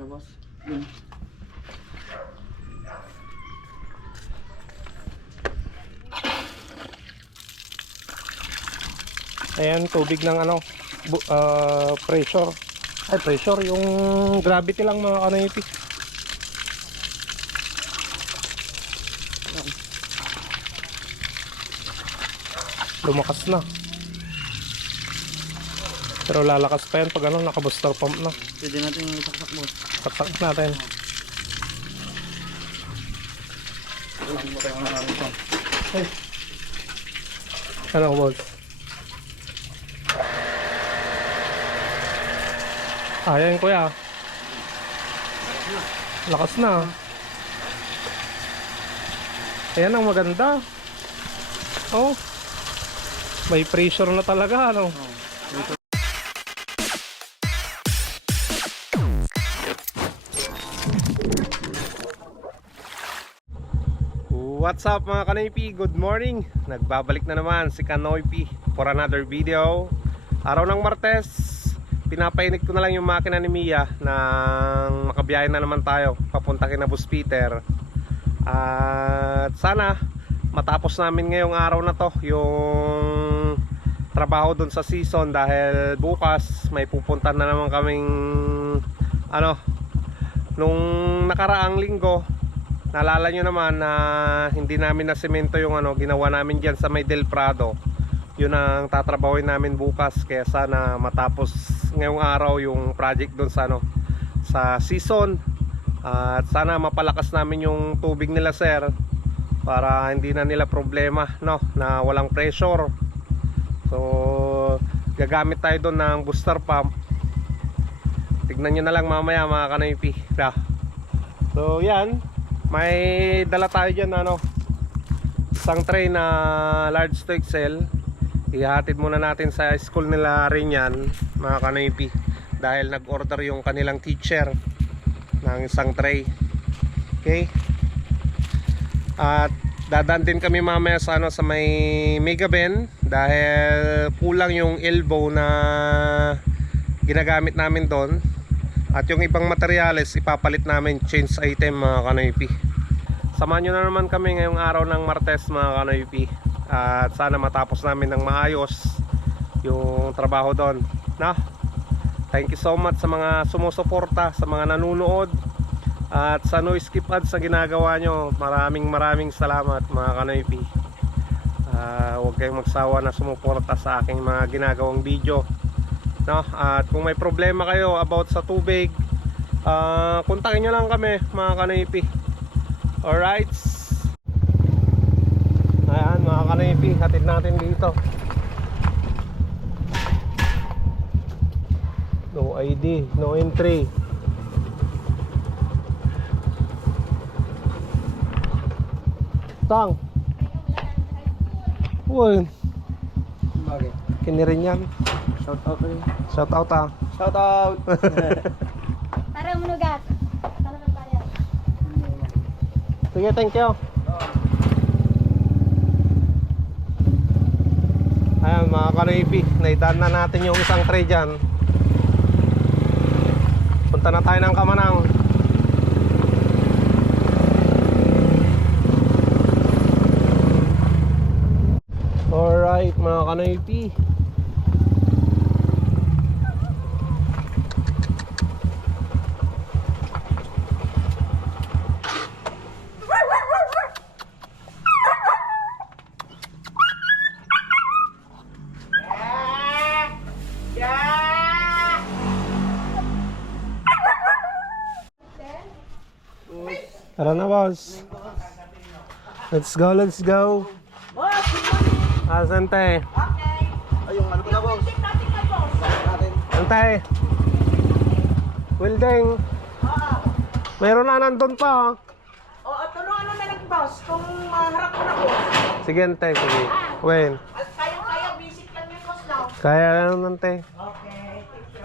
Ano boss? Yun. Ayan, tubig ng ano, pressure. Ay, pressure, yung gravity lang mga kanoypi. Lumakas na. Pero lalakas pa yan pag ano, naka-booster pump na. Pwede natin yung saksak boss. Saksak natin. Wala mo tayo na namin ito. Ay. Ano, boss? Ayan kuya. Lakas na. Ayan ang maganda. Oh. May pressure na talaga ano. What's up mga Kanoypi? Good morning. Nagbabalik na naman si Kanoypi for another video. Araw ng Martes, pinapainit ko na lang yung makina ni Mia nang makabiyahe na naman tayo papunta kina Boss Peter. At sana matapos namin ngayong araw na to yung trabaho dun sa season, dahil bukas may pupunta na naman kaming ano, nung nakaraang linggo naalala nyo naman na hindi namin na semento yung ano ginawa namin dyan sa may Del Prado. Yun ang tatrabahoin namin bukas, kaya sana matapos ngayong araw yung project dun sa ano, sa season. At sana mapalakas namin yung tubig nila sir, para hindi na nila problema no, na walang pressure. So gagamit tayo doon ng booster pump. Tignan nyo na lang mamaya mga Kanoypi. So yan, may dala tayo dyan ano, isang tray na large to XL. Ihatid muna natin sa school nila rin yan mga Kanoypi, dahil nag-order yung kanilang teacher ng isang tray. Okay. At dadaan din kami mamaya sa ano, sa may Mega Ben, dahil kulang yung elbow na ginagamit namin doon. At yung ibang materyales ipapalit namin, change item mga Kanoypi. Samahan nyo na naman kami ngayong araw ng Martes mga Kanoypi. At sana matapos namin ng maayos yung trabaho doon na. Thank you so much sa mga sumusuporta, sa mga nanunood, at sa no skip ads sa ginagawa nyo. Maraming salamat mga Kanoypi. Huwag kayong magsawa na sumuporta sa aking mga ginagawang video no? At kung may problema kayo about sa tubig, kontakin nyo lang kami mga Kanoypi. Alright. Ayan mga Kanoypi, hatid natin dito. No ID, no entry. Tang. Uy, Bakit? kinirin yan. Shout out rin. Shout out ah. Shout out! Tara manugat. Tara ng bayan. Sige, thank you. Ayan mga Kanoypi, naidaan na natin yung isang tray dyan. Punta na tayo ng Kamanang. Alright mga Kanoypi, tara na boss. Let's go, let's go. Boss, good morning. Asan tayo? Okay. Ay, yung ano pala boss? Check natin na, boss. Natin. Antay. Wilding. Oo. Meron na nandun pa. Oo, tulungan mo na lang, boss. Kung harap ko na, boss. Sige antay, sige. Wen. At kaya visit lang yun, boss, now. Kaya lang antay. Okay, thank you.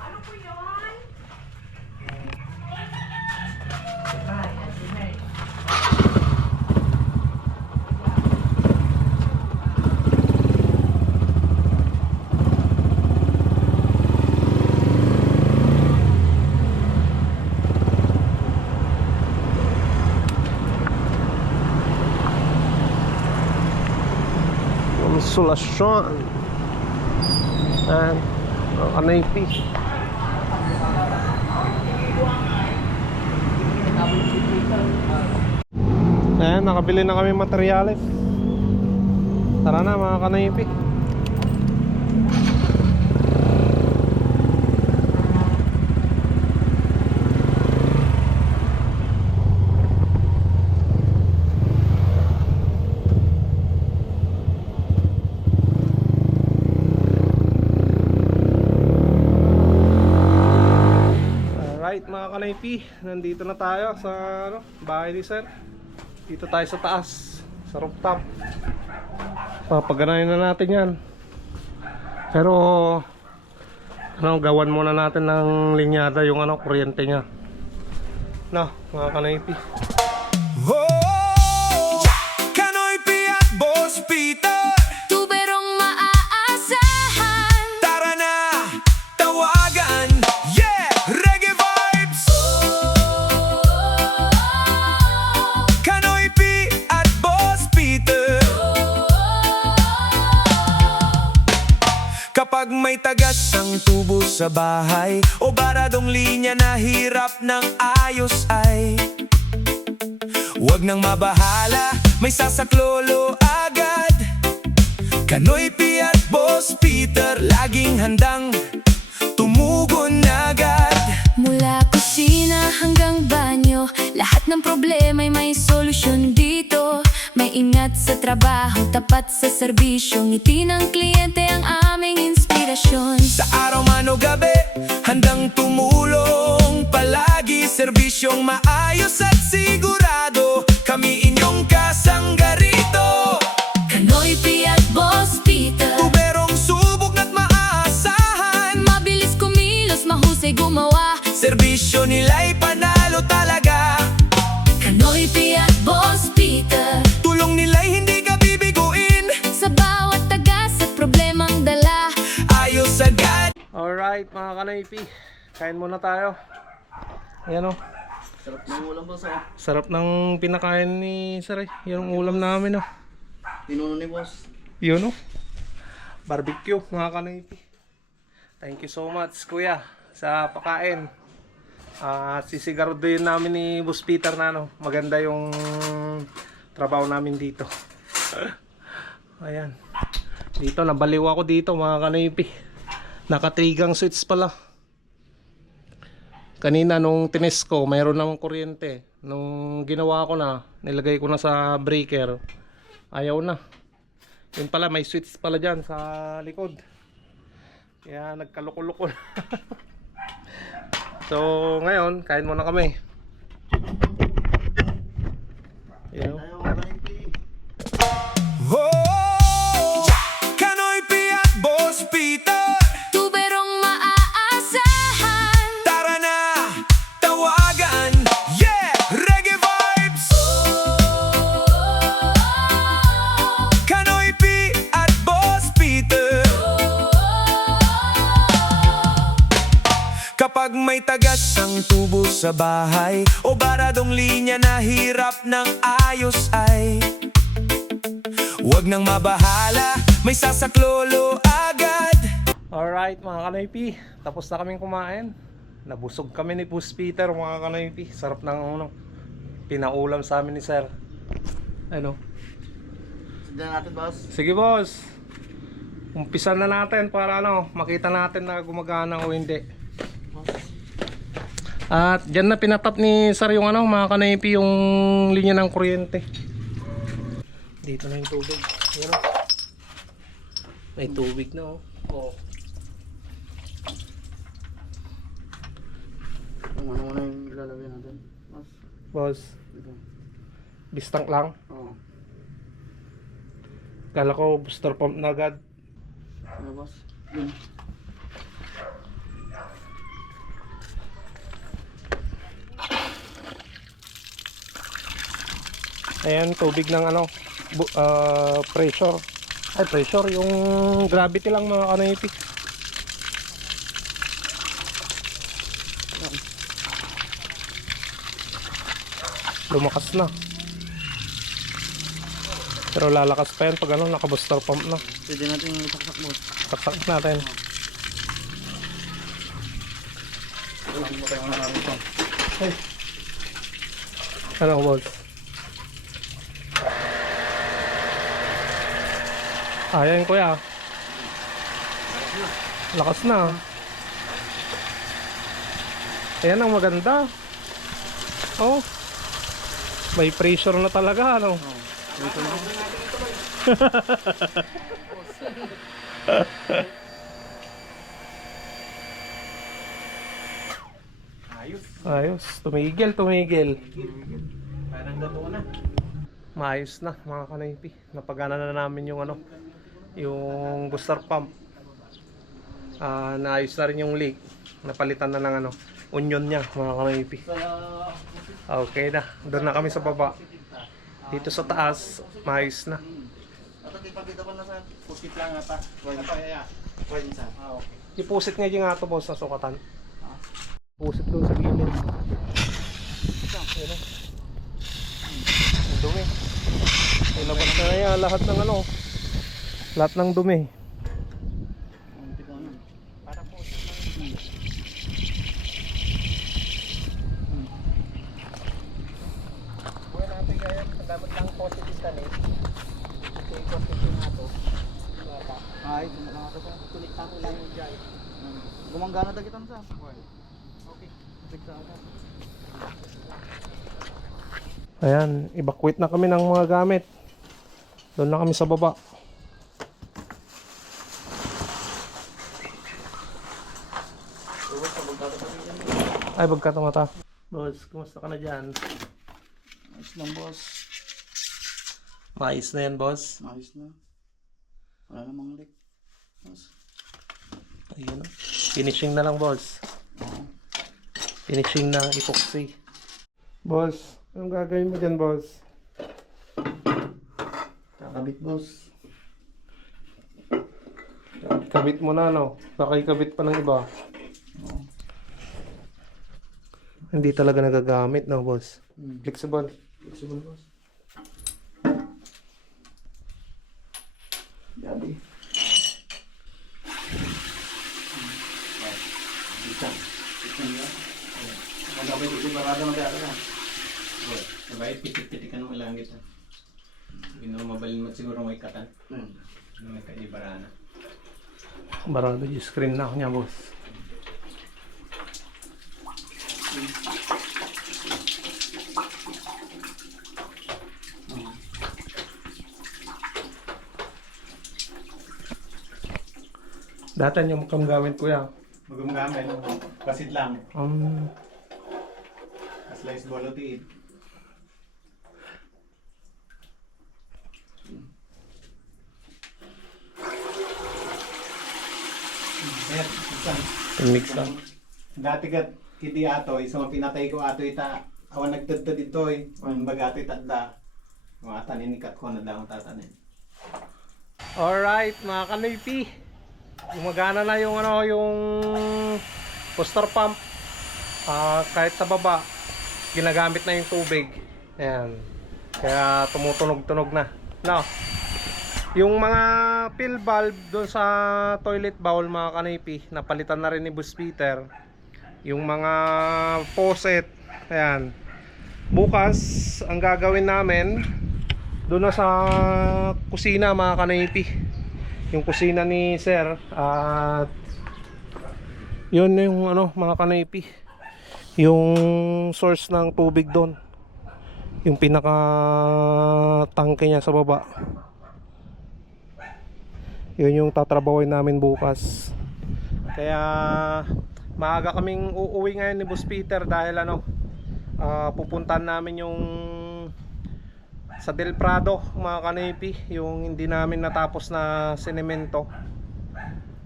Ano po yun? Konsolasyon. Ayan. Kanaypi. Ayan, nakabili na kami materyales. Tara na mga kanaypi. Alright mga kanaypi, nandito na tayo sa bahay ni Sir. Dito tayo sa taas, sa rooftop. Papaganayin na natin yan. Pero gawan muna natin ng linyada yung kuryente niya. No, mga kanaypi. Kanoypi at Boss Peter, Tuberong maaasahan. tara na, tawagan. Yeah, reggae vibes. Kanoypi at Boss Peter, kapag may tagas ang tubo sa bahay o baradong linya na hirap ng ayos ay huwag nang mabahala, may sasaklolo agad. Kanoypi at Boss Peter, laging handang tumugon agad. Mula kusina hanggang banyo, lahat ng problema'y may solusyon dito. May ingat sa trabaho, tapat sa serbisyo, ngiti ng kliyente ang aming inspirasyon. Sa araw man o gabi, handang tumulong palagi, serbisyong maayos at sigurado, kami inyong kasanggarito. Kanoypi at Boss Peter, Tuberong subok na't maaasahan, mabilis kumilos, mahusay gumawa. serbisyo nila'y panalo talaga. Kanoypi at Boss Peter, Tulong nila'y hindi ka bibiguin, sa bawat tagas at problemang dala. ayos agad. Alright mga kanaypi, kain muna tayo. Ayan o, Sarap ng ulam boss oh. sarap ng pinakain ni Sir eh. Yung ulam namin o. Tinuno ni boss. Yun o, barbecue mga kanaypi. Thank you so much kuya sa pakain. At sisigarudoyin namin ni Boss Peter na maganda yung trabaho namin dito. Ayan. Dito nabaliw ako dito mga kanaypi. Nakatrigang switch pala. Kanina nung tines ko mayroon ng kuryente. Nung ginawa ko na, nilagay ko na sa breaker, ayaw na. Yun pala, may switch pala dyan sa likod. Kaya nagkaluko-luko. So ngayon, kain muna kami. Ayan. Tayo kanaypi. Kanoypi at Boss Peter, Tuberong maaasahan. tara na, tawagan. Yeah, reggae vibes. Kanoypi at Boss Peter, kapag may tagas ang tubo sa bahay o baradong linya na hirap ng ayos ay huwag nang mabahala, may sasaklolo agad. Alright mga kanaypi, tapos na kaming kumain. Nabusog kami ni Boss Peter mga kanaypi. Sarap ng pinaulam sa amin ni Sir. Ano? Sundan natin boss. Sige boss. Umpisan na natin para makita natin na gumagana o hindi. At dyan na pinatap ni Sir yung mga kanaypi yung linya ng kuryente. Dito na yung tubig. Ayan, oh. May tubig na oh. Oh. Kung ano muna yung ilalagay natin. Boss. Boss, Ito. bistang lang. Oo. Kala ko booster pump na agad. Ano boss? Yun. Ayan, tubig ng pressure. Ay, pressure. Yung gravity lang mga kanaypi. Lumakas na. Pero lalakas pa yan pag ano, naka-booster pump na. Pwede natin yung saksak boss. Saksak natin. Alam mo tayo na ito. Hey. Ano boss? Ayan kuya. Lakas na. Ayan ang maganda. Oh. May pressure na talaga ano. Ito na. Ayos. Tumigil, tumigil. Parang gato na. Maayos na mga kanaypi. Napagana na namin yung ano, yung booster pump. Naayos na rin yung leak. Napalitan na ng ano, onion niya mga kanaypi. Okay na. Doon na kami sa baba. Dito sa taas, maayos na. At ipagkita ko na sa pusit lang ata. Pwede sa. Okay. Ipusit nga yung ato boss na sukatan. Pusit doon sa gilid. Ayan o. Ang dumi. Ay labas na yan lahat ng ano. Lahat ng dumi. Ang pito na. Para po. Buwan natin kaya dapat lang positive ka eh. Okay, positive nga to. Ay, sumula nga ito sa. Tulik lang lang yung dyan. Gumanggana na kita na sa. Okay. Tigsa ako. Ayan, evacuate na kami ng mga gamit. Doon na kami sa baba. Ay, bagkatamata. Boss, kumusta ka na dyan? Ayos lang boss. Maayos na yan, boss. Ayos na. Wala namang leak. Boss. Ayun, finishing na lang, boss. Finishing ng epoxy. Boss, anong gagawin mo dyan, boss? Kakabit boss. Kabit mo na, no? Nakikabit pa ng iba. Hindi talaga nagagamit, no, boss? Flexible. Flexible boss. Yabi. Bisa. Bisa niya. Magabay ito barada magkala na. Sabay, pitik-pitikan mo lang kita. Mabalin mo siguro may katan. May kaibarana. Barado yung screen na niya, boss. Datan yung mukhang gamit kuya. Magumagamit. Kasit lang. Slice bolotiin. Mix lang. Dati kat kiti ato, isang pinatay ko ato ita. Awan nagtadta dito eh. Ang baga ato itadda. Mga atanin ni kat ko na daw tatanin. Alright, mga kanipi. Gumagana na yung ano, yung booster pump. Kahit sa baba, ginagamit na yung tubig. Ayan. Kaya tumutunog-tunog na. No. Yung mga fill valve doon sa toilet bowl, mga kanipi, napalitan na rin ni Boss Peter. Yung mga faucet, ayan. Bukas, ang gagawin namin doon na sa kusina, mga kanipi. Yung kusina ni Sir, at yun yung ano, mga kanipi, yung source ng tubig doon, yung pinaka tangke niya sa baba. Yun yung tatrabawin namin bukas. Kaya maaga kaming uuwi ngayon ni Boss Peter dahil ano, pupuntahan namin yung sa Del Prado, mga kanipi, yung hindi namin natapos na sinemento.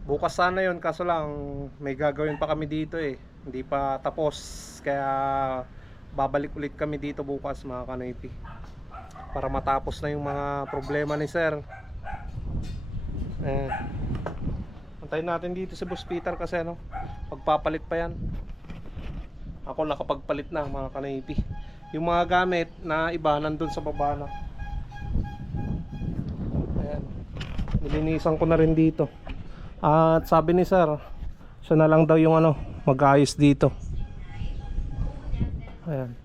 Bukas sana yun, kaso lang may gagawin pa kami dito eh, hindi pa tapos. Kaya babalik ulit kami dito bukas, mga kanipi, para matapos na yung mga problema ni Sir. Antayin natin dito si Boss Peter kasi ano, pagpapalit pa yan. Ako nakapagpalit na, mga kanipi. Yung mga gamit na iba nandun sa baba na. Nilinisan ko na rin dito. At sabi ni sir, siya na lang daw yung ano, mag-ayos dito. Ayan.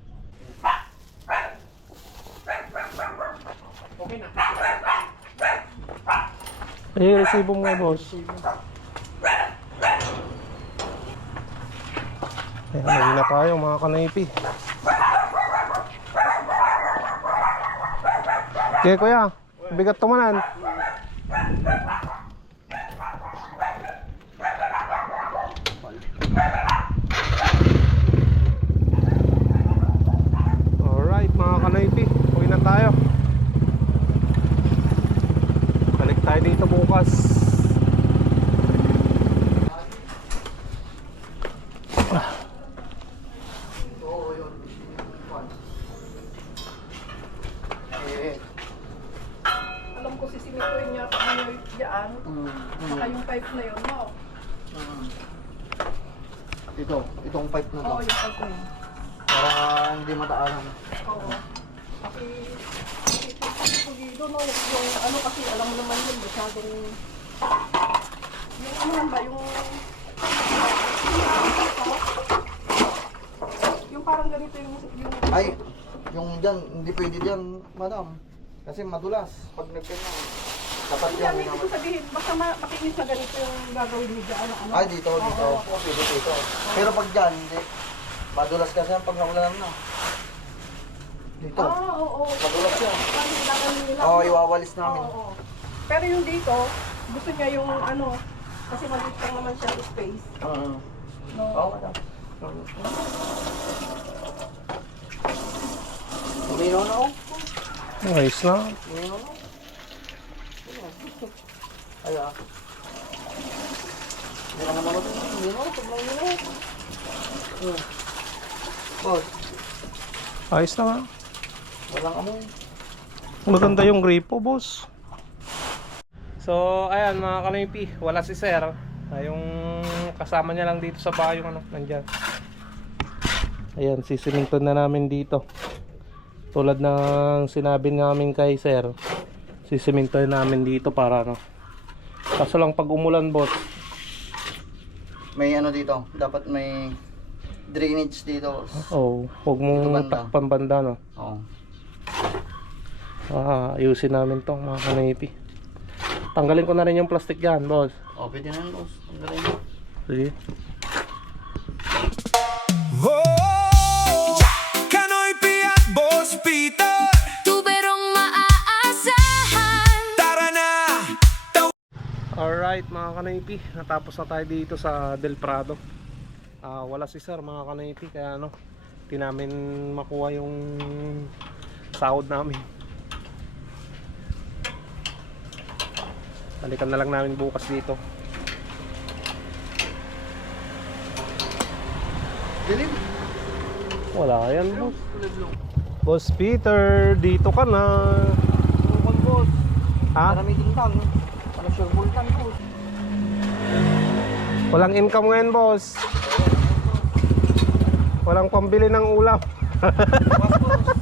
Resibo mo nga, boss. Ayan, naging na tayo mga kanaypi. Okay, kuya. Bigat tumanan. Alright, mga kanaypi. Uwi na tayo. Balik tayo dito bukas. Alam ko sisimituin niya pa ano diyan. Saka yung pipe na yun, no? Itong pipe na to. Oo, yung pipe na yun. Para hindi mataanan. Oo. Kasi no, yung ano kasi alam mo naman yun, masyadong yung ano lang ba, yung parang ganito yung Ay, yung dyan, hindi pwede dyan, madam. Kasi madulas. Pag nagkanyan, dapat hindi, yan. may ibig sabihin, basta makinis na ganito yung gagawin niyo dyan, ano. Ay, dito. Pwede dito. Pero pag dyan, hindi. Madulas kasi yan pag naulan na. Dito. Oo. Madulas yan. Parang kailangan nila. Oo, iwawalis namin. Oo. Pero yung dito, gusto niya yung ano, kasi maliit lang naman siya space. Oo. No. Oo, madam. Uminaw na ako. Ayos na. Uminaw na ako. Ay, hindi ka naman ako. Uminaw, pag uminaw. Boss, Ayos na nga. walang amoy. Maganda yung gripo, boss. So, ayan mga kanaypi, wala si sir. Yung kasama niya lang dito sa bahay yung ano, nandyan. Ayan, sisiminto na namin dito. Tulad ng sinabi namin kay sir, sisiminto namin dito para ano. Kaso lang pag umulan, boss, May ano dito, dapat may drainage dito. huwag mong Dito banda. takpan banda, no. Oo. Ayusin namin tong mga kanaypi. Tanggalin ko na rin yung plastic dyan, boss. Pwede na yun, boss. Ang galing mo. Sige. Oh, Kanoypi at Boss Peter, Tuberong maaasahan. tara na! Alright mga kanaypi, natapos na tayo dito sa Del Prado. Wala si sir mga kanaypi, kaya ano, di namin makuha yung sahod namin. Balikan na lang namin bukas dito. Dilim. Wala yan, boss. Boss Peter, dito ka na. Bukol, boss. Ha? Para meeting tang. Para sure bulkan, boss. Walang income ngayon, boss. Walang pambili ng ulam. Boss, boss.